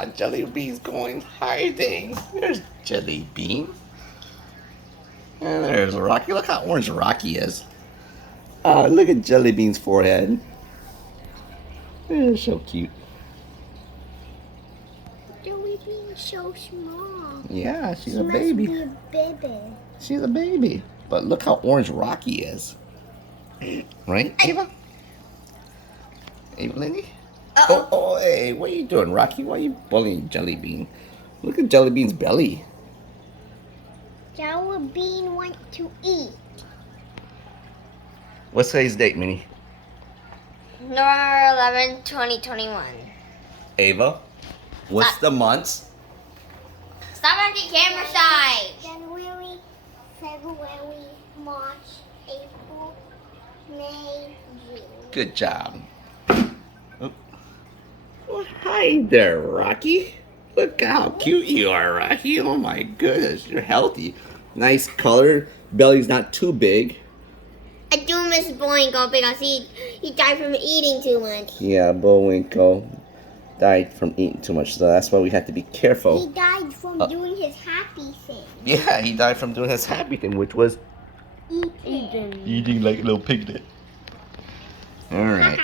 Aw, Jellybean's going hiding. There's Jellybean. And there's Rocky. Look how orange Rocky is. Oh, look at Jellybean's forehead. They're so cute. Jellybean's so small. Yeah, she's She a baby. Must be a baby. She's a baby. But look how orange Rocky is. Right, Ava? Ava Lindy? Oh, hey, what are you doing, Rocky? Why are you bullying Jellybean? Look at Jellybean's belly. Jellybean wants to eat. What's today's date, Minnie? November 11, 2021. Ava, what's the months? Stop acting camera shy. January, February, March, April, May, June. Good job. Oh. Well, hi there, Rocky. Look how cute you are, Rocky. Oh my goodness, you're healthy. Nice color. Belly's not too big. I do miss Boingo because he died from eating too much. Yeah, Bullwinkle died from eating too much, so that's why we have to be careful. He died from doing his happy thing. Yeah, he died from doing his happy thing, which was Eating. eating like a little piglet. All right.